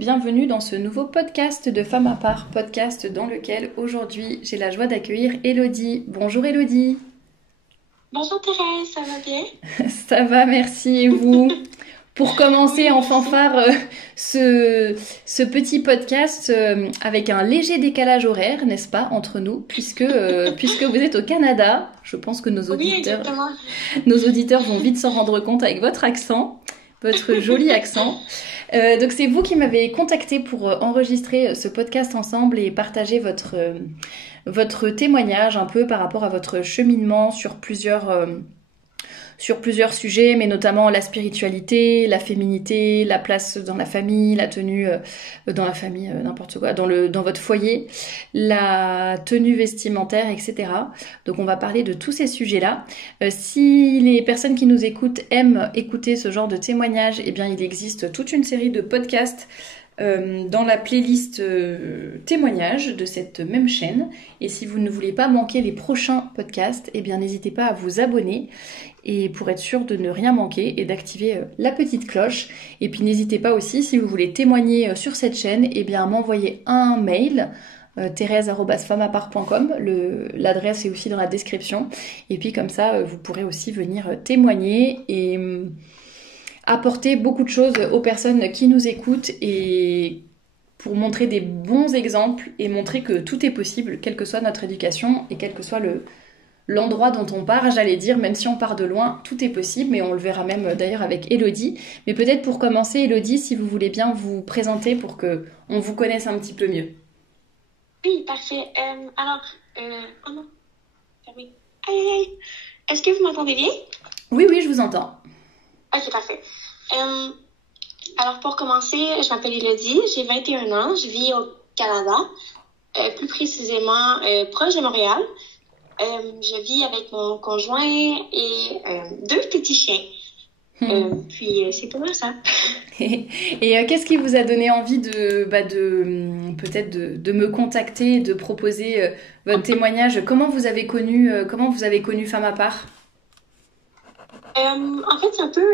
bienvenue dans ce nouveau podcast de Femmes à part, podcast dans lequel aujourd'hui j'ai la joie d'accueillir Élodie. Bonjour Élodie. Bonjour Thérèse, ça va bien? Ça va, merci, et vous? Pour commencer en fanfare ce petit podcast avec un léger décalage horaire, n'est-ce pas, entre nous, puisque vous êtes au Canada. Je pense que nos auditeurs vont vite s'en rendre compte avec votre accent, votre joli accent. Donc c'est vous qui m'avez contacté pour enregistrer ce podcast ensemble et partager votre témoignage un peu par rapport à votre cheminement sur plusieurs sujets, mais notamment la spiritualité, la féminité, la place dans la famille, la tenue dans la famille, n'importe quoi, dans votre foyer, la tenue vestimentaire, etc. Donc on va parler de tous ces sujets-là. Si les personnes qui nous écoutent aiment écouter ce genre de témoignages, eh bien il existe toute une série de podcasts dans la playlist témoignages de cette même chaîne. Et si vous ne voulez pas manquer les prochains podcasts, eh bien n'hésitez pas à vous abonner et pour être sûr de ne rien manquer et d'activer la petite cloche. Et puis n'hésitez pas aussi, si vous voulez témoigner sur cette chaîne, eh bien à m'envoyer un mail thérèse@femmeapart.com. L'adresse est aussi dans la description. Et puis comme ça, vous pourrez aussi venir témoigner et apporter beaucoup de choses aux personnes qui nous écoutent et pour montrer des bons exemples et montrer que tout est possible, quelle que soit notre éducation et quel que soit l'endroit dont on part, j'allais dire, même si on part de loin, tout est possible, mais on le verra même d'ailleurs avec Élodie. Mais peut-être pour commencer, Élodie, si vous voulez bien vous présenter pour qu'on vous connaisse un petit peu mieux. Oui, parfait. Oh non, fermé. Aïe, aïe, aïe. Est-ce que vous m'entendez bien? Oui, je vous entends. Ok, parfait. Alors, pour commencer, je m'appelle Élodie, j'ai 21 ans, je vis au Canada, plus précisément proche de Montréal. Je vis avec mon conjoint et 2 petits chiens. Puis, c'est pas mal ça. Et qu'est-ce qui vous a donné envie peut-être de me contacter, de proposer votre témoignage? Comment vous avez connu Femmes à part? En fait, c'est un peu...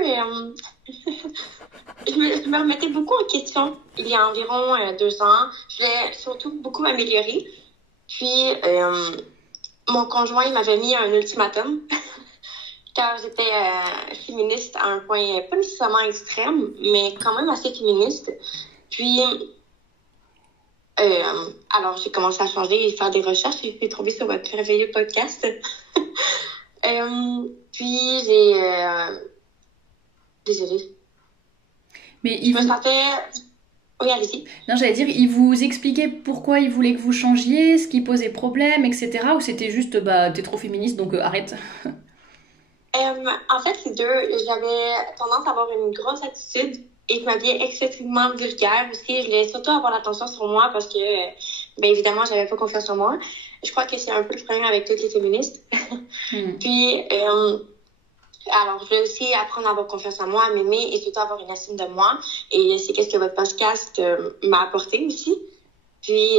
je me remettais beaucoup en question il y a environ 2 ans. Je voulais surtout beaucoup m'améliorer. Puis, mon conjoint il m'avait mis un ultimatum car j'étais féministe à un point pas nécessairement extrême, mais quand même assez féministe. Puis, alors j'ai commencé à changer et faire des recherches et j'ai tombé sur votre merveilleux podcast. Puis désolée. Mais je me sentais... Oui, allez-y. Non, j'allais dire, il vous expliquait pourquoi il voulait que vous changiez, ce qui posait problème, etc. Ou c'était juste, t'es trop féministe, donc arrête. En fait, les deux, j'avais tendance à avoir une grosse attitude et je m'habillais excessivement vulgaire aussi. Je voulais surtout avoir l'attention sur moi parce que, bien évidemment, j'avais pas confiance en moi. Je crois que c'est un peu le problème avec toutes les féministes. Puis, alors, je voulais aussi apprendre à avoir confiance en moi, à m'aimer et surtout avoir une estime de moi. Et c'est qu'est-ce que votre podcast m'a apporté aussi. Puis,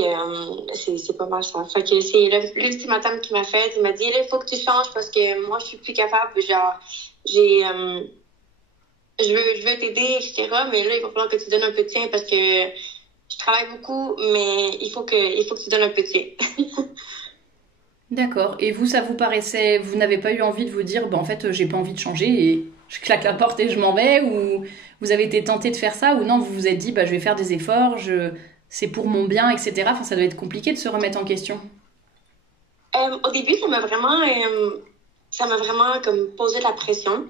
c'est pas mal ça. Fait que c'est l'ultimatum qui m'a fait. Il m'a dit, là, il faut que tu changes parce que moi, je suis plus capable. Genre, je veux t'aider, etc. Mais là, il va falloir que tu donnes un peu de tien parce que je travaille beaucoup, mais il faut que tu donnes un peu de tien. D'accord. Et vous, ça vous paraissait... Vous n'avez pas eu envie de vous dire, en fait, j'ai pas envie de changer et je claque la porte et je m'en vais? Ou vous avez été tenté de faire ça? Ou non, vous vous êtes dit, je vais faire des efforts, c'est pour mon bien, etc. Enfin, ça doit être compliqué de se remettre en question. Au début, ça m'a vraiment comme posé de la pression.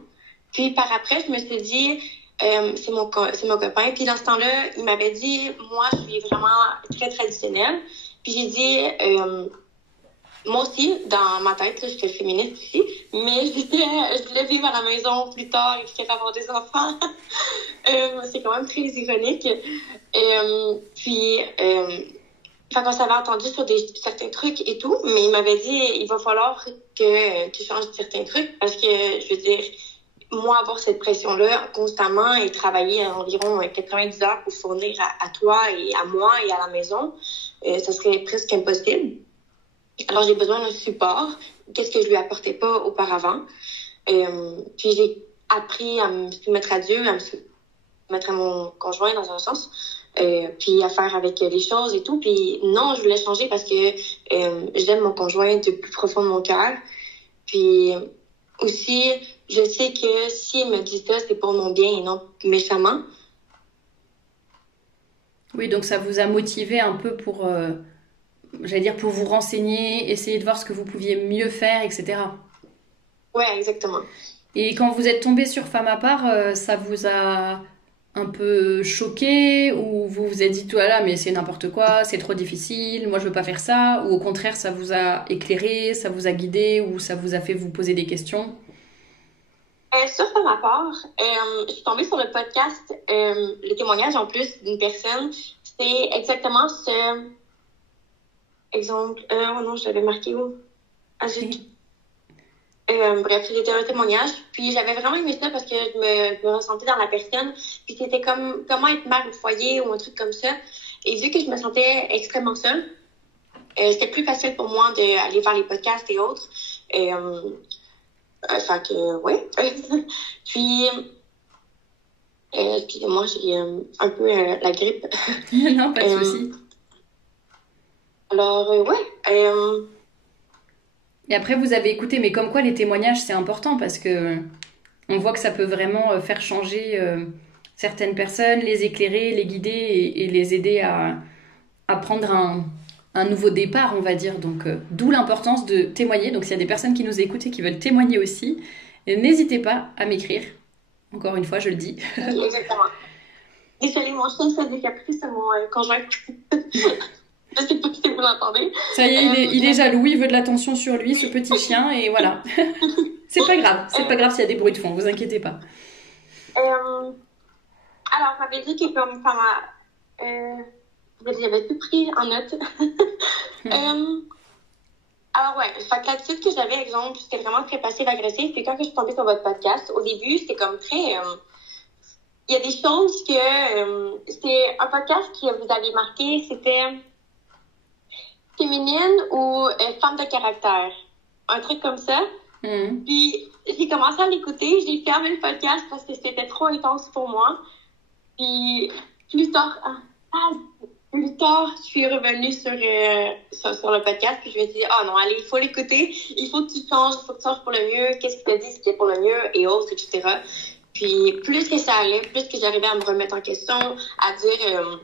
Puis par après, je me suis dit, c'est mon copain. Puis dans ce temps-là, il m'avait dit, moi, je suis vraiment très traditionnelle. Puis j'ai dit, moi aussi, dans ma tête, là, j'étais féministe aussi, mais je voulais vivre à la maison plus tard, etc., avoir des enfants. C'est quand même très ironique. Puis, fait qu'on s'avait entendu sur certains trucs et tout, mais il m'avait dit, il va falloir que tu changes certains trucs parce que, je veux dire, moi, avoir cette pression-là constamment et travailler environ 90 heures pour fournir à toi et à moi et à la maison, ça serait presque impossible. Alors, j'ai besoin d'un support, qu'est-ce que je lui apportais pas auparavant. Puis, j'ai appris à me soumettre à Dieu, à me soumettre à mon conjoint dans un sens. puis à faire avec les choses et tout. Puis non, je voulais changer parce que j'aime mon conjoint du plus profond de mon cœur. Puis aussi, je sais que s'il me dit ça, c'est pour mon bien et non méchamment. Oui, donc ça vous a motivé un peu pour, j'allais dire, pour vous renseigner, essayer de voir ce que vous pouviez mieux faire, etc. Ouais, exactement. Et quand vous êtes tombé sur Femme à part, ça vous a un peu choqué ou vous vous êtes dit, voilà, mais c'est n'importe quoi, c'est trop difficile, moi je veux pas faire ça, ou au contraire, ça vous a éclairé, ça vous a guidé ou ça vous a fait vous poser des questions? Ça, pour ma part, je suis tombée sur le podcast, le témoignage en plus d'une personne. C'est exactement ce exemple. Oh non, je l'avais marqué où? Ah, bref, c'était un témoignage. Puis j'avais vraiment aimé ça parce que je me ressentais dans la personne. Puis c'était comme comment être mère au foyer ou un truc comme ça. Et vu que je me sentais extrêmement seule, c'était plus facile pour moi d'aller faire les podcasts et autres. Fait que, ouais. Puis, excusez-moi, j'ai un peu la grippe. Non, pas de souci. Alors, ouais. Et après, vous avez écouté, mais comme quoi les témoignages, c'est important parce que on voit que ça peut vraiment faire changer certaines personnes, les éclairer, les guider et les aider à prendre un nouveau départ, on va dire. Donc, d'où l'importance de témoigner. Donc, s'il y a des personnes qui nous écoutent et qui veulent témoigner aussi, n'hésitez pas à m'écrire. Encore une fois, je le dis. Exactement. Désolée, mon chien s'est décapité, c'est mon conjoint. Je sais pas si vous l'entendez. Ça y est, il est jaloux, il veut de l'attention sur lui, ce petit chien, et voilà. C'est pas grave s'il y a des bruits de fond, vous inquiétez pas. Alors, j'avais dit que comme femme j'avais tout pris en note. Alors ouais, fait que l'attitude que j'avais, exemple, c'était vraiment très passive-agressive. Puis quand que je suis tombée sur votre podcast, au début, c'était comme très... il y a des choses que... c'était un podcast que vous aviez marqué, c'était féminine ou femme de caractère. Un truc comme ça. Puis j'ai commencé à l'écouter, j'ai fermé le podcast parce que c'était trop intense pour moi. Puis plus tard, je suis revenue sur le podcast, puis je me suis dit, ah non, allez, il faut l'écouter, il faut que tu changes, il faut que tu changes pour le mieux, qu'est-ce qu'il t'a dit, c'était pour le mieux, et autres, etc. Puis plus que ça allait, plus que j'arrivais à me remettre en question, à dire,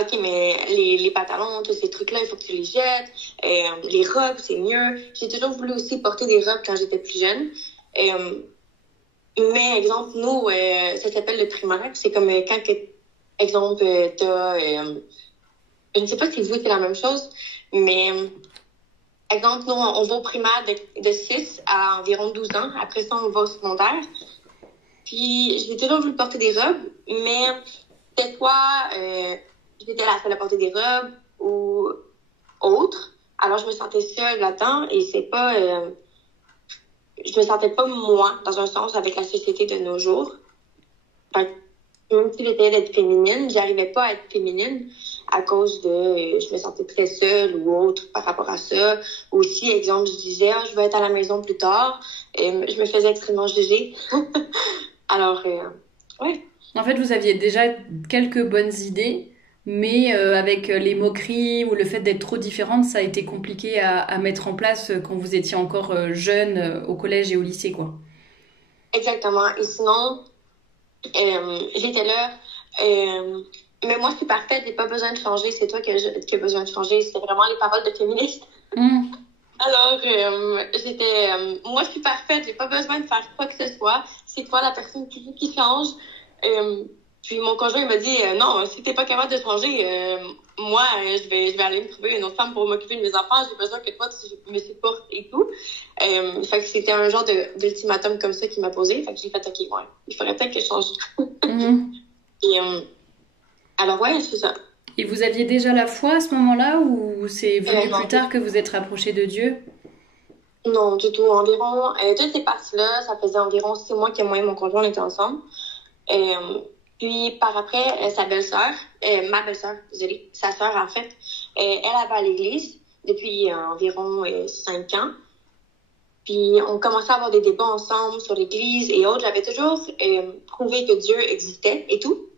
OK, mais les pantalons, tous ces trucs-là, il faut que tu les jettes, les robes, c'est mieux. J'ai toujours voulu aussi porter des robes quand j'étais plus jeune. Mais, exemple, nous, ça s'appelle le primaire, c'est comme quand que exemple, t'as... je ne sais pas si vous, c'est la même chose, mais exemple, nous, on va au primaire de 6 à environ 12 ans. Après ça, on va au secondaire. Puis, j'ai toujours voulu porter des robes, mais cette fois, j'étais la seule à porter des robes ou autre. Alors, je me sentais seule là-dedans et c'est pas... je me sentais pas moi, dans un sens, avec la société de nos jours. Fait que même si j'essayais d'être féminine, j'arrivais pas à être féminine à cause de je me sentais très seule ou autre par rapport à ça. Aussi, exemple, je disais je vais être à la maison plus tard et je me faisais extrêmement juger. Alors, ouais. En fait, vous aviez déjà quelques bonnes idées, mais avec les moqueries ou le fait d'être trop différente, ça a été compliqué à mettre en place quand vous étiez encore jeune au collège et au lycée, quoi. Exactement. Et sinon, j'étais là, mais moi, je suis parfaite, j'ai pas besoin de changer, c'est toi qui as besoin de changer. C'était vraiment les paroles de féministe. Alors, j'étais, moi, je suis parfaite, j'ai pas besoin de faire quoi que ce soit. C'est toi la personne qui change. Puis mon conjoint, il m'a dit, non, si t'es pas capable de changer, moi, je vais aller me trouver une autre femme pour m'occuper de mes enfants. J'ai besoin que toi, tu me supportes et tout. Fait que c'était un genre d'ultimatum comme ça qu'il m'a posé. Fait que j'ai fait, OK, ouais, il faudrait peut-être que je change. Et, alors, ouais, c'est ça. Et vous aviez déjà la foi à ce moment-là ou c'est venu plus tard que vous êtes rapproché de Dieu? Non, du tout. Environ, toutes ces parties-là, ça faisait environ 6 mois que moi et mon conjoint, on était ensemble. Puis par après, sa belle-sœur, ma belle-sœur, désolée, sa sœur en fait, elle avait à l'église depuis environ 5 ans. Puis on commençait à avoir des débats ensemble sur l'église et autres. J'avais toujours prouvé que Dieu existait et tout.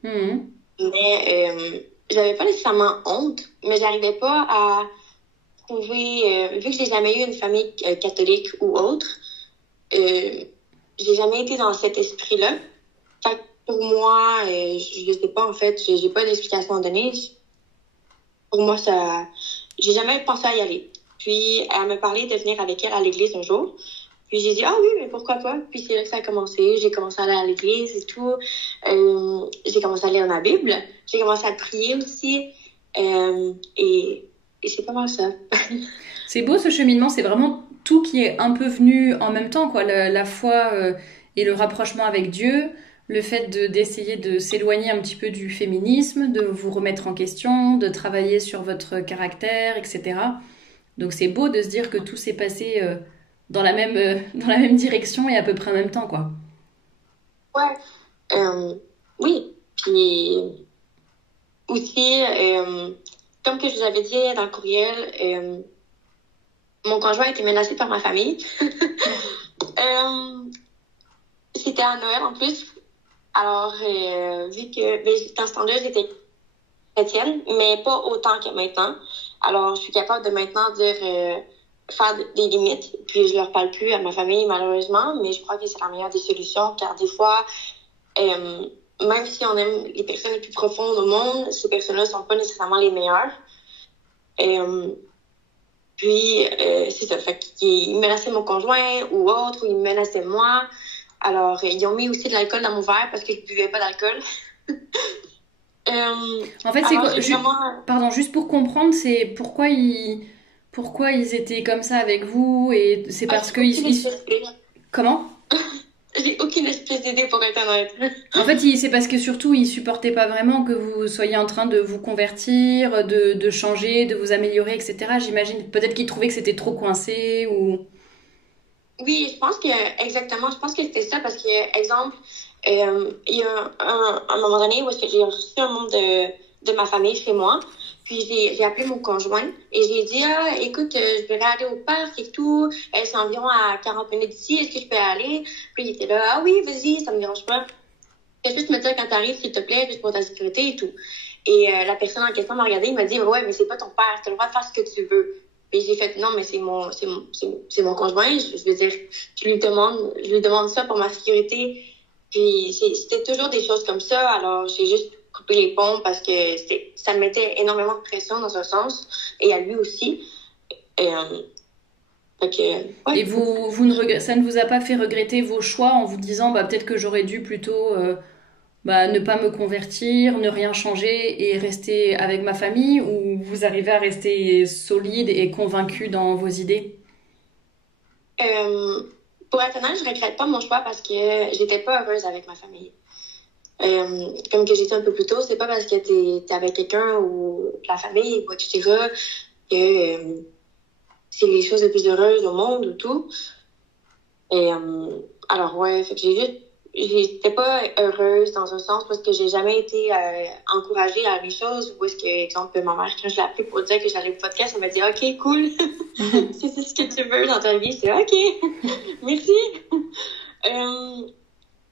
Mais j'avais pas nécessairement honte, mais j'arrivais pas à trouver, vu que j'ai jamais eu une famille catholique ou autre, euh, j'ai jamais été dans cet esprit-là. Fait que pour moi, je sais pas, en fait, j'ai pas d'explication à donner. Pour moi, ça, j'ai jamais pensé à y aller. Puis, elle me parlait de venir avec elle à l'église un jour. Puis, j'ai dit, ah oui, mais pourquoi pas? Puis, c'est là que ça a commencé. J'ai commencé à aller à l'église et tout. J'ai commencé à lire ma Bible. J'ai commencé à prier aussi. Et c'est pas mal ça. C'est beau ce cheminement, c'est vraiment tout qui est un peu venu en même temps, quoi. La foi et le rapprochement avec Dieu, le fait d'essayer de s'éloigner un petit peu du féminisme, de vous remettre en question, de travailler sur votre caractère, etc. Donc c'est beau de se dire que tout s'est passé dans la même direction et à peu près en même temps, quoi. Ouais. Oui. Puis, aussi, comme que je vous avais dit dans le courriel, mon conjoint a été menacé par ma famille. Euh, C'était à Noël en plus. Alors, vu que dans ce temps-là, j'étais chrétienne, mais pas autant que maintenant. Alors, je suis capable de maintenant dire faire des limites. Puis, je leur parle plus à ma famille, malheureusement, mais je crois que c'est la meilleure des solutions, car des fois, euh, même si on aime les personnes les plus profondes au monde, ces personnes-là sont pas nécessairement les meilleures. Euh, Puis, c'est ça. Fait qu'ils menaçaient mon conjoint ou autre, ou ils menaçaient moi. Alors, ils ont mis aussi de l'alcool dans mon verre parce que je buvais pas d'alcool. En fait, c'est Alors, quoi j'ai vraiment... pardon, juste pour comprendre, c'est pourquoi ils étaient comme ça avec vous et c'est Ah, parce que comment? j'ai aucune espèce d'idée pour être honnête. En fait, c'est parce que surtout ils supportaient pas vraiment que vous soyez en train de vous convertir, de changer, de vous améliorer, etc. J'imagine peut-être qu'ils trouvaient que c'était trop coincé ou Oui, je pense que, exactement, je pense que c'était ça parce que, exemple, il y a un moment donné où est-ce que j'ai reçu un membre de ma famille chez moi, puis j'ai appelé mon conjoint et j'ai dit, ah, écoute, je voudrais aller au parc et tout, c'est environ à 40 minutes d'ici, est-ce que je peux aller? Puis il était là, ah oui, vas-y, ça me dérange pas. Fais juste me dire quand t'arrives, s'il te plaît, juste pour ta sécurité et tout. Et la personne en question m'a regardé, il m'a dit, ouais, mais c'est pas ton père, t'as le droit de faire ce que tu veux. Puis j'ai fait, non, mais c'est mon conjoint, je veux dire, je lui demande ça pour ma sécurité. Puis c'était toujours des choses comme ça, alors j'ai juste coupé les ponts parce que ça me mettait énormément de pression dans un sens, et à lui aussi. Et, fait que, et ouais. ça ne vous a pas fait regretter vos choix en vous disant bah peut-être que j'aurais dû plutôt bah, ne pas me convertir, ne rien changer et rester avec ma famille ou vous arrivez à rester solide et convaincu dans vos idées? Euh, pour être honnête, je regrette pas mon choix parce que j'étais pas heureuse avec ma famille. Comme que j'ai dit un peu plus tôt, c'est pas parce que t'es avec quelqu'un ou la famille ou etc. que c'est les choses les plus heureuses au monde ou tout. Et alors ouais, fait que j'étais pas heureuse dans un sens parce que j'ai jamais été encouragée à les choses. Ou est-ce que, exemple, ma mère, quand je l'ai appelée pour dire que j'allais au podcast, elle m'a dit OK, cool, si c'est ce que tu veux dans ta vie, c'est OK, merci. Euh,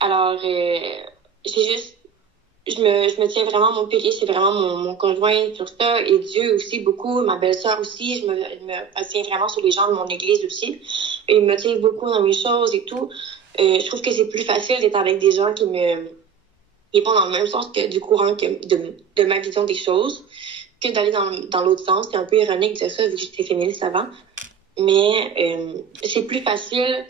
alors, j'ai juste je me tiens vraiment, mon pilier, c'est vraiment mon conjoint sur ça, et Dieu aussi beaucoup, ma belle-sœur aussi, je me tiens vraiment sur les gens de mon église aussi, et il me tient beaucoup dans mes choses et tout. Je trouve que c'est plus facile d'être avec des gens qui vont dans le même sens que du courant que de ma vision des choses, que d'aller dans l'autre sens. C'est un peu ironique de dire ça, vu que j'étais féministe avant, mais c'est plus facile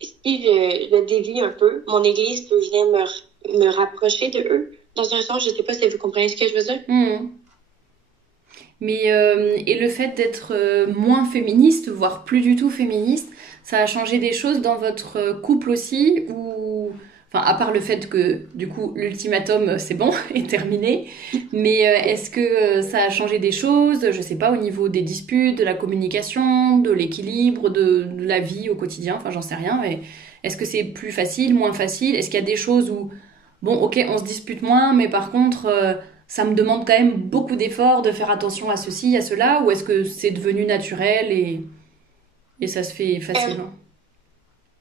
si je dévie un peu. Mon église peut venir me rapprocher de eux. Dans un sens, je sais pas si vous comprenez ce que je veux dire. Hmm. Mais et le fait d'être moins féministe, voire plus du tout féministe, ça a changé des choses dans votre couple aussi ou enfin à part le fait que du coup l'ultimatum c'est bon est terminé, mais est-ce que ça a changé des choses, je sais pas au niveau des disputes, de la communication, de l'équilibre, de la vie au quotidien, enfin j'en sais rien, mais est-ce que c'est plus facile, moins facile, est-ce qu'il y a des choses où bon ok on se dispute moins, mais par contre ça me demande quand même beaucoup d'efforts de faire attention à ceci, à cela, ou est-ce que c'est devenu naturel et ça se fait Euh, facilement?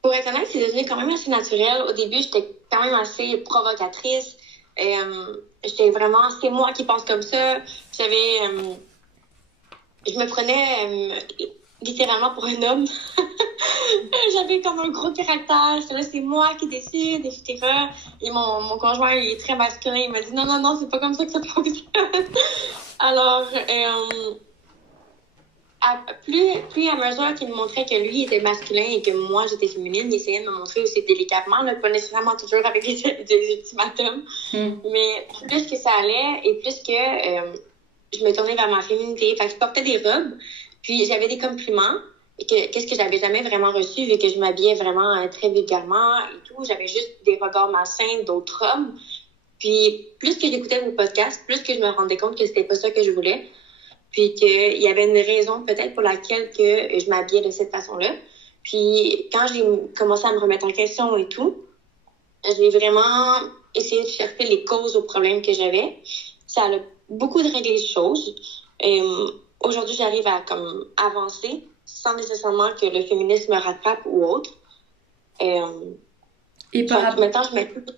pour être honnête, c'est devenu quand même assez naturel. Au début, j'étais quand même assez provocatrice. j'étais vraiment, c'est moi qui pense comme ça. Je me prenais littéralement pour un homme. J'avais comme un gros caractère. J'étais là, c'est moi qui décide, etc. Et mon conjoint, il est très masculin. Il m'a dit, non, non, non, c'est pas comme ça que ça fonctionne. Alors, plus à mesure qu'il me montrait que lui était masculin et que moi j'étais féminine, il essayait de me montrer aussi délicatement, là, pas nécessairement toujours avec des ultimatums, mais plus que ça allait et plus que je me tournais vers ma féminité. Fait que je portais des robes, puis j'avais des compliments, et qu'est-ce que j'avais jamais vraiment reçu vu que je m'habillais vraiment très vulgairement et tout. J'avais juste des regards malsains d'autres hommes. Puis plus que j'écoutais vos podcasts, plus que je me rendais compte que c'était pas ça que je voulais. Puis qu'il y avait une raison peut-être pour laquelle que je m'habillais de cette façon-là. Puis quand j'ai commencé à me remettre en question et tout, j'ai vraiment essayé de chercher les causes aux problèmes que j'avais. Ça a beaucoup de réglé les choses. Aujourd'hui, j'arrive à comme avancer sans nécessairement que le féminisme me rattrape ou autre. Et par rapport... Maintenant, je m'occupe...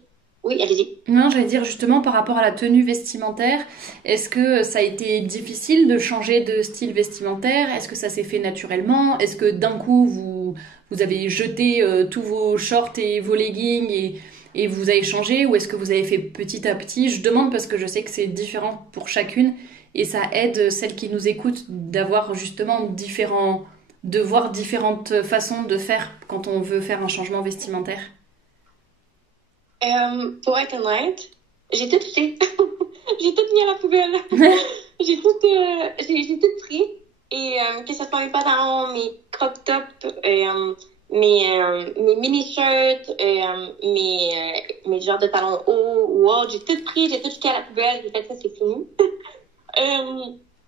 Oui, allez-y. Non, j'allais dire justement par rapport à la tenue vestimentaire, est-ce que ça a été difficile de changer de style vestimentaire? Est-ce que ça s'est fait naturellement? Est-ce que d'un coup vous avez jeté tous vos shorts et vos leggings et vous avez changé? Ou est-ce que vous avez fait petit à petit? Je demande parce que je sais que c'est différent pour chacune et ça aide celles qui nous écoutent d'avoir justement de voir différentes façons de faire quand on veut faire un changement vestimentaire. Pour être honnête, j'ai tout jeté. J'ai tout mis à la poubelle. J'ai tout pris. Et que ce soit mes pantalons, mes crop tops, mes mini-shirts, mes genres de talons hauts ou autres, j'ai tout pris, j'ai tout jeté à la poubelle. J'ai fait ça, c'est fini.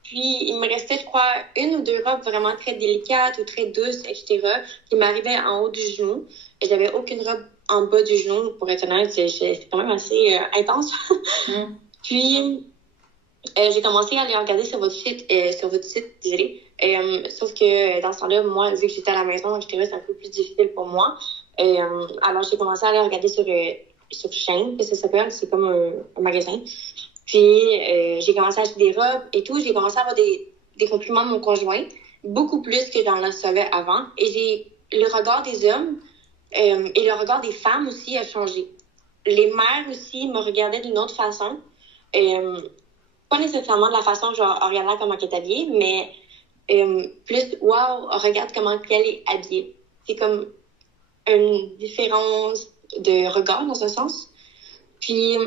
Puis, il me restait, je crois, une ou deux robes vraiment très délicates ou très douces, etc., qui m'arrivaient en haut du genou. Et j'avais aucune robe en bas du genou, pour être honnête. C'est quand même assez intense. Puis, j'ai commencé à aller regarder sur votre site, désolée. Sauf que dans ce temps-là, moi, vu que j'étais à la maison, etc., c'est un peu plus difficile pour moi. Alors, j'ai commencé à aller regarder sur Shein, que ça s'appelle. C'est comme un magasin. Puis, j'ai commencé à acheter des robes et tout. J'ai commencé à avoir des compliments de mon conjoint, beaucoup plus que j'en recevais avant. Et le regard des hommes et le regard des femmes aussi a changé. Les mères aussi me regardaient d'une autre façon. Pas nécessairement de la façon genre, en regardant comment elle est habillée, mais plus, wow, regarde comment elle est habillée. C'est comme une différence de regard dans un sens. Puis,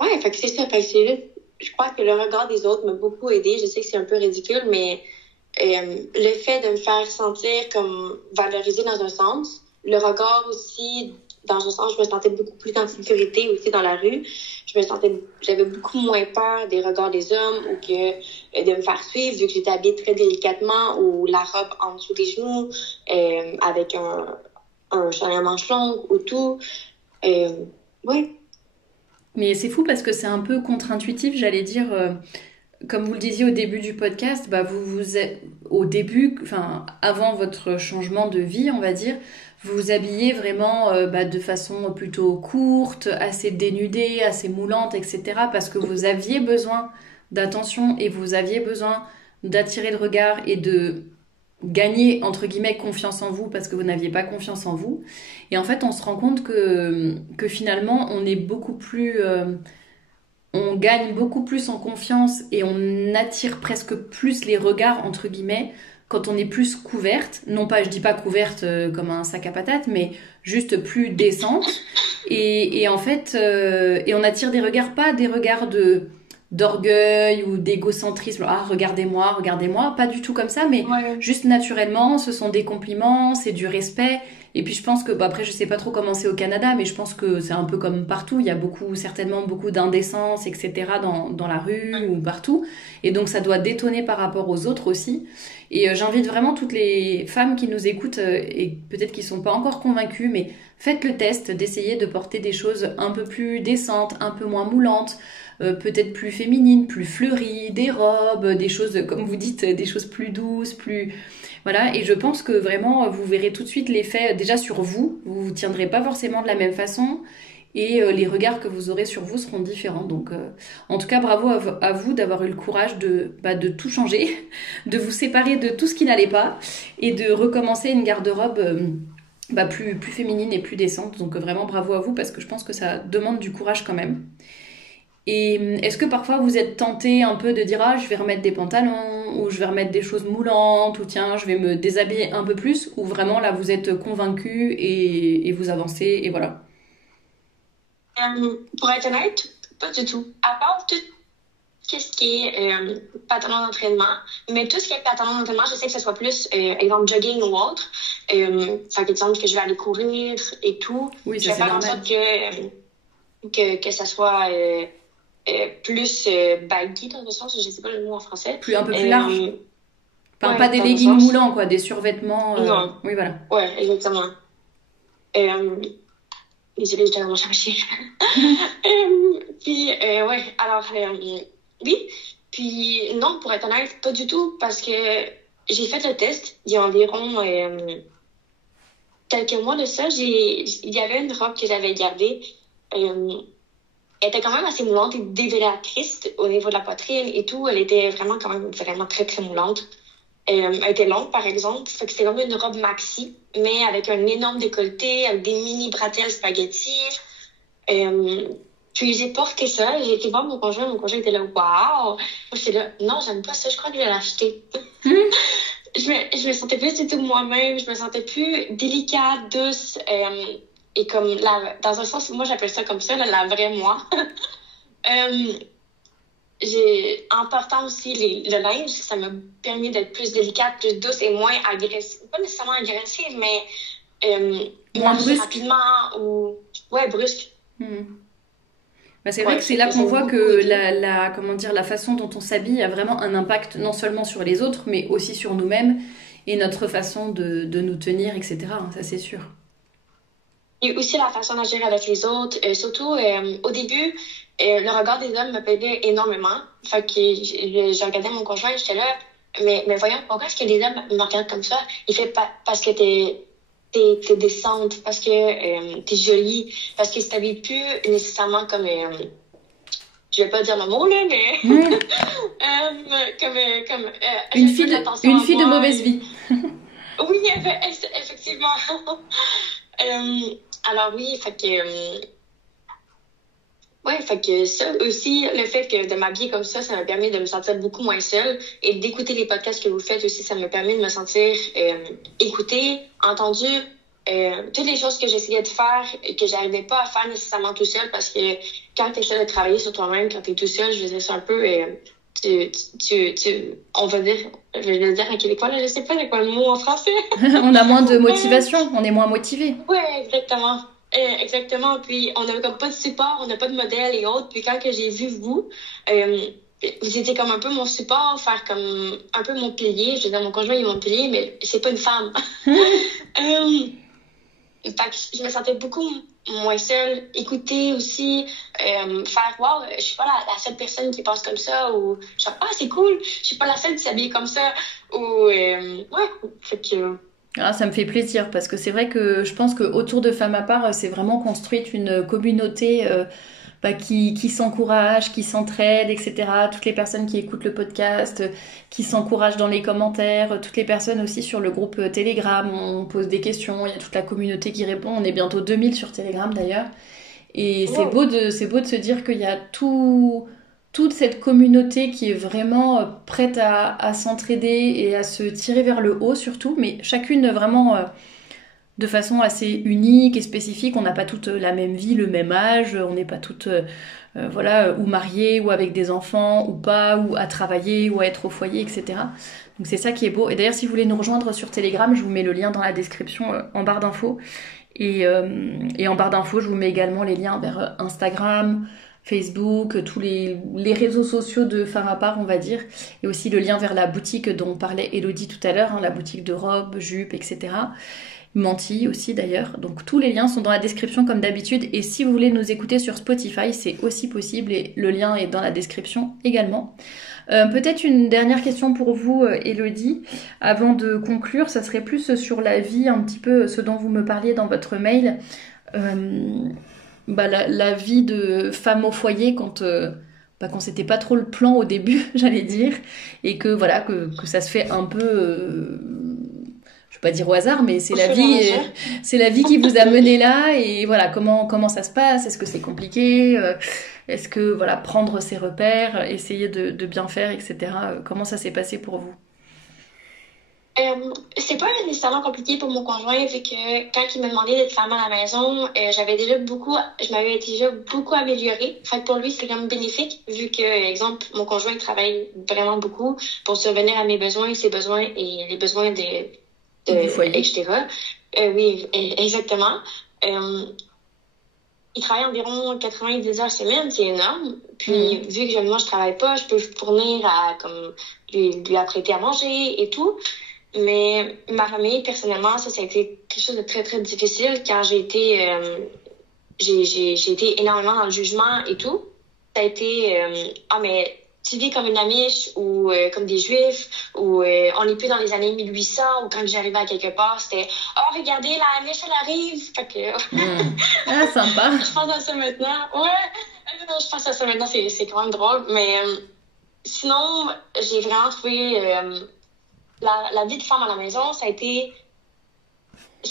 ouais, fait que c'est ça. Fait que je crois que le regard des autres m'a beaucoup aidé. Je sais que c'est un peu ridicule, mais le fait de me faire sentir comme valorisée dans un sens, le regard aussi, dans un sens, je me sentais beaucoup plus en sécurité aussi dans la rue. J'avais beaucoup moins peur des regards des hommes ou que de me faire suivre vu que j'étais habillée très délicatement ou la robe en dessous des genoux, avec un chanel à manches longues ou tout. Ouais. Mais c'est fou parce que c'est un peu contre-intuitif, j'allais dire, comme vous le disiez au début du podcast, bah vous êtes au début, enfin avant votre changement de vie, on va dire, vous vous habillez vraiment de façon plutôt courte, assez dénudée, assez moulante, etc. parce que vous aviez besoin d'attention et vous aviez besoin d'attirer le regard et de gagner entre guillemets confiance en vous parce que vous n'aviez pas confiance en vous. Et en fait, on se rend compte que finalement, on est beaucoup plus on gagne beaucoup plus en confiance et on attire presque plus les regards entre guillemets quand on est plus couverte, non pas, je dis pas couverte comme un sac à patates, mais juste plus décente. Et en fait, et on attire des regards, pas des regards d'orgueil ou d'égocentrisme, ah regardez-moi, pas du tout comme ça, mais juste naturellement, ce sont des compliments, c'est du respect. Et puis je pense que, après je sais pas trop comment c'est au Canada, mais je pense que c'est un peu comme partout, il y a certainement beaucoup d'indécence, etc. dans la rue ou partout, et donc ça doit détonner par rapport aux autres aussi. Et j'invite vraiment toutes les femmes qui nous écoutent, et peut-être qui sont pas encore convaincues, mais faites le test d'essayer de porter des choses un peu plus décentes, un peu moins moulantes, peut-être plus féminines, plus fleuries, des robes, des choses, comme vous dites, des choses plus douces, plus... Voilà, et je pense que vraiment, vous verrez tout de suite l'effet déjà sur vous. Vous ne vous tiendrez pas forcément de la même façon. et les regards que vous aurez sur vous seront différents. Donc, en tout cas, bravo à vous d'avoir eu le courage de tout changer, de vous séparer de tout ce qui n'allait pas et de recommencer une garde-robe plus féminine et plus décente. Donc, vraiment bravo à vous parce que je pense que ça demande du courage quand même. Et est-ce que parfois vous êtes tenté un peu de dire ah je vais remettre des pantalons ou je vais remettre des choses moulantes ou tiens je vais me déshabiller un peu plus ou vraiment là vous êtes convaincu et vous avancez et voilà. Pour être honnête, pas du tout. À part tout ce qui est pantalon d'entraînement, mais tout ce qui est pantalon d'entraînement, je sais que ce soit plus exemple jogging ou autre. Ça fait exemple que je vais aller courir et tout. Oui, je ça vais c'est faire en normal. sorte que ça soit plus baggy dans le sens, je sais pas le mot en français. Un peu plus large. Enfin, Ouais, pas des dans le leggings sens. moulants quoi, des survêtements. Non. Oui voilà. Ouais, exactement. Désolée, j'étais dans mon chercher. Puis, ouais, alors, oui. Puis, non, pour être honnête, pas du tout, parce que j'ai fait le test il y a environ quelques mois de ça. Il y avait une robe que j'avais gardée. Elle était quand même assez moulante et dévélatrice au niveau de la poitrine et tout. Elle était vraiment, quand même, vraiment très, très moulante. Elle était longue, par exemple. Fait que c'était comme une robe maxi, mais avec un énorme décolleté, avec des mini bretelles spaghetti. Puis j'ai porté ça. J'ai été voir mon conjoint. Mon conjoint était là, waouh! Moi, j'étais là, non, j'aime pas ça. Je crois que je vais l'acheter. Je me sentais plus du tout moi-même. Je me sentais plus délicate, douce. Et comme, dans un sens, moi, j'appelle ça comme ça, la vraie moi. En portant aussi le linge, ça m'a permis d'être plus délicate, plus douce et moins agressive. Pas nécessairement agressive, mais Moins marcher brusque. rapidement ou... Ouais, brusque. Bah, c'est vrai Ouais, que c'est là ça qu'on m'a voit beaucoup que aidé. comment dire, la façon dont on s'habille a vraiment un impact non seulement sur les autres, mais aussi sur nous-mêmes et notre façon de nous tenir, etc. Ça c'est sûr. Et aussi la façon d'agir avec les autres. Surtout, au début, le regard des hommes me plaisait énormément. Fait que je regardais mon conjoint et j'étais là, mais voyons, pourquoi est-ce que les hommes me regardent comme ça? Il fait pas parce que t'es décente, parce que t'es jolie, parce que tu t'habilles plus nécessairement comme... je vais pas dire le mot, là, mais... Une j'ai fille plus d'attention une à fille de moi. mauvaise vie. Oui, effectivement. Alors oui, fait que ça aussi, le fait que de m'habiller comme ça m'a permis de me sentir beaucoup moins seule et d'écouter les podcasts que vous faites aussi, ça m'a permis de me sentir écoutée, entendue. Toutes les choses que j'essayais de faire et que j'arrivais pas à faire nécessairement tout seul parce que quand tu essaies de travailler sur toi-même, quand tu es tout seul, je faisais ça un peu on va dire, je vais le dire en québécois, là, je sais pas c'est quoi le mot en français. On a moins de Euh, motivation, on est moins motivé. Ouais, exactement. Exactement. Puis, on n'avait comme pas de support, on n'a pas de modèle et autres. Puis, quand que j'ai vu euh, vous étiez comme un peu mon support, faire comme un peu mon pilier. Je veux dire, mon conjoint il est mon pilier, mais c'est pas une femme. Fait que je me sentais beaucoup moins seule. Écouter aussi, faire wow, je suis pas la seule personne qui pense comme ça, ou genre, ah, c'est cool, je suis pas la seule qui s'habille comme ça, ou, ouais, fait que, Ah, ça me fait plaisir parce que c'est vrai que je pense que autour de Femmes à part, c'est vraiment construite une communauté qui s'encourage, qui s'entraide, etc. Toutes les personnes qui écoutent le podcast, qui s'encouragent dans les commentaires, toutes les personnes aussi sur le groupe Telegram, on pose des questions, il y a toute la communauté qui répond. On est bientôt 2000 sur Telegram d'ailleurs. Et wow. c'est beau de se dire qu'il y a toute cette communauté qui est vraiment prête à s'entraider et à se tirer vers le haut surtout, mais chacune vraiment de façon assez unique et spécifique. On n'a pas toutes la même vie, le même âge, on n'est pas toutes voilà, ou mariées, ou avec des enfants, ou pas, ou à travailler, ou à être au foyer, etc. Donc c'est ça qui est beau. Et d'ailleurs, si vous voulez nous rejoindre sur Telegram, je vous mets le lien dans la description en barre d'infos. Et en barre d'infos, je vous mets également les liens vers Instagram, Facebook, tous les réseaux sociaux de Femmes à part, on va dire. Et aussi le lien vers la boutique dont parlait Elodie tout à l'heure, hein, la boutique de robes, jupes, etc. Menti aussi d'ailleurs. Donc tous les liens sont dans la description comme d'habitude. Et si vous voulez nous écouter sur Spotify, c'est aussi possible et le lien est dans la description également. Peut-être une dernière question pour vous, Elodie, avant de conclure, ça serait plus sur la vie, un petit peu ce dont vous me parliez dans votre mail. la vie de femme au foyer quand c'était pas trop le plan au début, j'allais dire, et que voilà que ça se fait un peu, je vais pas dire au hasard, mais c'est la vie qui vous a mené là, et voilà comment ça se passe, est-ce que c'est compliqué, est-ce que voilà prendre ses repères, essayer de bien faire, etc. Comment ça s'est passé pour vous? C'est pas nécessairement compliqué pour mon conjoint, vu que quand il m'a demandé d'être femme à la maison, je m'avais déjà beaucoup améliorée. Fait que pour lui, c'est quand même bénéfique, vu que, exemple, mon conjoint travaille vraiment beaucoup pour subvenir à mes besoins, ses besoins et les besoins Du foyer. etc. Oui, exactement. Il travaille environ 90 heures semaine, c'est énorme. Puis, vu que moi, je travaille pas, je peux fournir à, comme, lui apprêter à manger et tout. Mais ma famille, personnellement, ça a été quelque chose de très, très difficile quand j'ai été énormément dans le jugement et tout. Ça a été, mais tu vis comme une Amish ou comme des Juifs ou on n'est plus dans les années 1800 ou quand j'arrivais à quelque part, c'était, oh, regardez, la Amish, elle arrive. Fait que, Ah, sympa. je pense à ça maintenant. Ouais, je pense à ça maintenant, c'est quand même drôle. Mais sinon, j'ai vraiment trouvé la vie de femme à la maison, c'est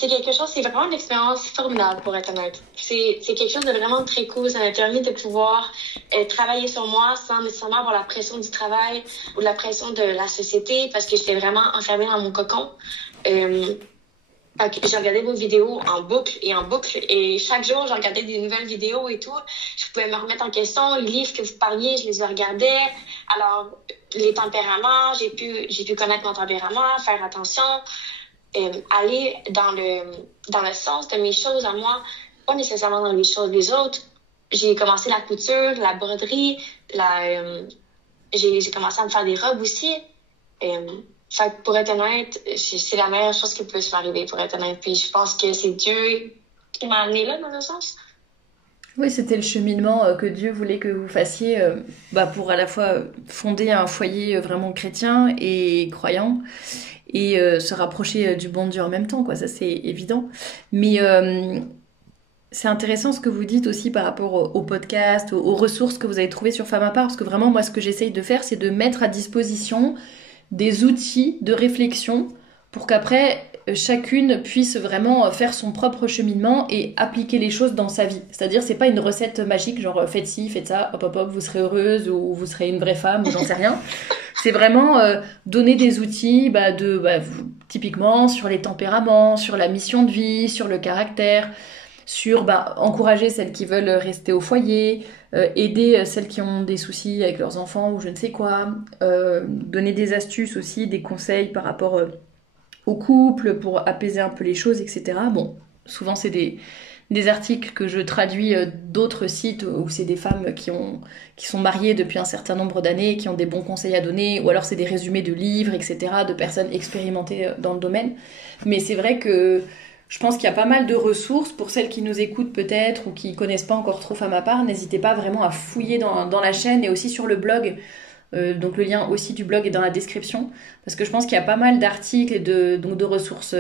quelque chose, c'est vraiment une expérience formidable pour être honnête. C'est quelque chose de vraiment très cool. Ça m'a permis de pouvoir travailler sur moi sans nécessairement avoir la pression du travail ou la pression de la société parce que j'étais vraiment enfermée dans mon cocon. Fait que j'ai regardé vos vidéos en boucle et chaque jour, je regardais des nouvelles vidéos et tout. Je pouvais me remettre en question. Les livres que vous parliez, je les regardais. Alors, les tempéraments, j'ai pu connaître mon tempérament, faire attention, aller dans le sens de mes choses à moi, pas nécessairement dans les choses des autres. J'ai commencé la couture, la broderie, j'ai commencé à me faire des robes aussi. Fait que pour être honnête, c'est la meilleure chose qui peut m'arriver, pour être honnête. Puis je pense que c'est Dieu qui m'a amenée là, dans un sens. Oui, c'était le cheminement que Dieu voulait que vous fassiez pour à la fois fonder un foyer vraiment chrétien et croyant et se rapprocher du bon Dieu en même temps, quoi. Ça, c'est évident. Mais c'est intéressant ce que vous dites aussi par rapport au podcast, aux ressources que vous avez trouvées sur Femme à part, parce que vraiment, moi, ce que j'essaye de faire, c'est de mettre à disposition des outils de réflexion pour qu'après chacune puisse vraiment faire son propre cheminement et appliquer les choses dans sa vie. C'est-à-dire, c'est pas une recette magique, genre faites ci, faites ça, hop hop hop, vous serez heureuse ou vous serez une vraie femme ou j'en sais rien. C'est vraiment donner des outils typiquement sur les tempéraments, sur la mission de vie, sur le caractère, sur encourager celles qui veulent rester au foyer, aider celles qui ont des soucis avec leurs enfants ou je ne sais quoi, donner des astuces aussi, des conseils par rapport au couple pour apaiser un peu les choses, etc. Bon, souvent c'est des articles que je traduis d'autres sites où c'est des femmes qui sont mariées depuis un certain nombre d'années, qui ont des bons conseils à donner, ou alors c'est des résumés de livres, etc., de personnes expérimentées dans le domaine. Mais c'est vrai que je pense qu'il y a pas mal de ressources pour celles qui nous écoutent peut-être ou qui connaissent pas encore trop Femme à part. N'hésitez pas vraiment à fouiller dans la chaîne et aussi sur le blog. Donc le lien aussi du blog est dans la description parce que je pense qu'il y a pas mal d'articles et de ressources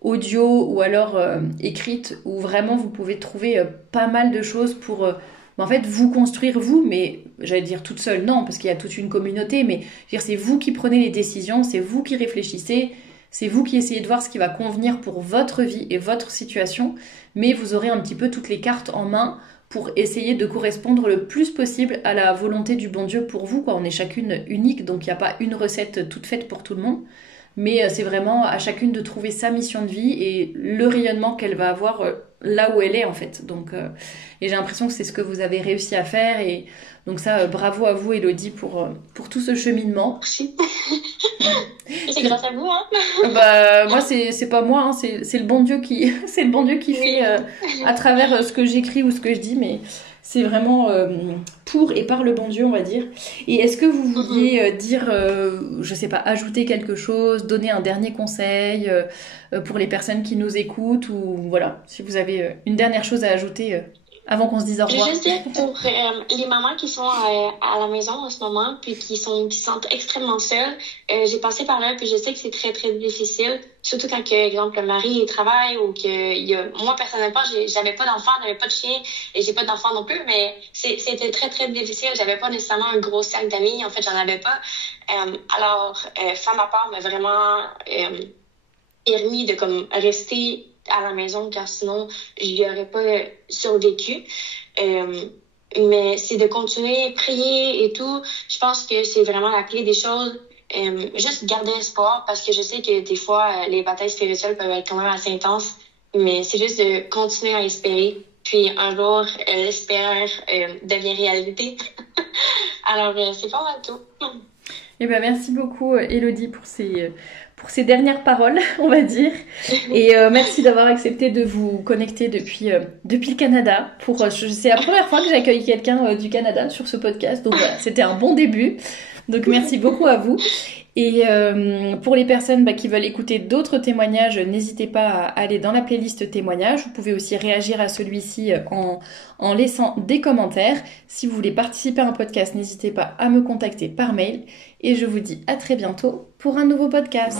audio ou alors écrites où vraiment vous pouvez trouver pas mal de choses pour en fait vous construire vous, mais j'allais dire toute seule, non, parce qu'il y a toute une communauté, mais je veux dire, c'est vous qui prenez les décisions, c'est vous qui réfléchissez, c'est vous qui essayez de voir ce qui va convenir pour votre vie et votre situation, mais vous aurez un petit peu toutes les cartes en main pour essayer de correspondre le plus possible à la volonté du bon Dieu pour vous, quoi. On est chacune unique, donc il n'y a pas une recette toute faite pour tout le monde. Mais c'est vraiment à chacune de trouver sa mission de vie et le rayonnement qu'elle va avoir là où elle est, en fait. Donc, et j'ai l'impression que c'est ce que vous avez réussi à faire. Et donc ça, bravo à vous, Élodie, pour tout ce cheminement. Merci. C'est grâce à vous, hein. Moi, c'est pas moi, hein, c'est le bon Dieu qui, c'est le bon Dieu qui fait à travers ce que j'écris ou ce que je dis, mais c'est vraiment pour et par le bon Dieu, on va dire. Et est-ce que vous vouliez dire, je sais pas, ajouter quelque chose, donner un dernier conseil pour les personnes qui nous écoutent, ou voilà, si vous avez une dernière chose à ajouter avant qu'on se dise au Je veux revoir? juste dire pour les mamans qui sont à la maison en ce moment, puis qui se sentent extrêmement seules, j'ai passé par là, puis je sais que c'est très, très difficile, surtout quand, exemple, le mari il travaille ou moi, personnellement, j'avais pas d'enfant, j'avais pas de chien, et j'ai pas d'enfant non plus, mais c'était très, très difficile. J'avais pas nécessairement un gros sac d'amis, en fait, j'en avais pas. Alors, femme à part m'a vraiment permis de comme rester à la maison, car sinon, j'y aurais pas survécu. Mais c'est de continuer, prier et tout. Je pense que c'est vraiment la clé des choses. Juste garder espoir, parce que je sais que des fois, les batailles spirituelles peuvent être quand même assez intenses, mais c'est juste de continuer à espérer. Puis un jour, l'espoir devient réalité. Alors, c'est pas mal tout. Eh ben, merci beaucoup, Élodie, pour ces dernières paroles, on va dire. Et merci d'avoir accepté de vous connecter depuis le Canada. C'est la première fois que j'accueille quelqu'un du Canada sur ce podcast. Donc voilà, c'était un bon début. Donc merci beaucoup à vous. Et pour les personnes qui veulent écouter d'autres témoignages, n'hésitez pas à aller dans la playlist témoignages. Vous pouvez aussi réagir à celui-ci en laissant des commentaires. Si vous voulez participer à un podcast, n'hésitez pas à me contacter par mail. Et je vous dis à très bientôt pour un nouveau podcast.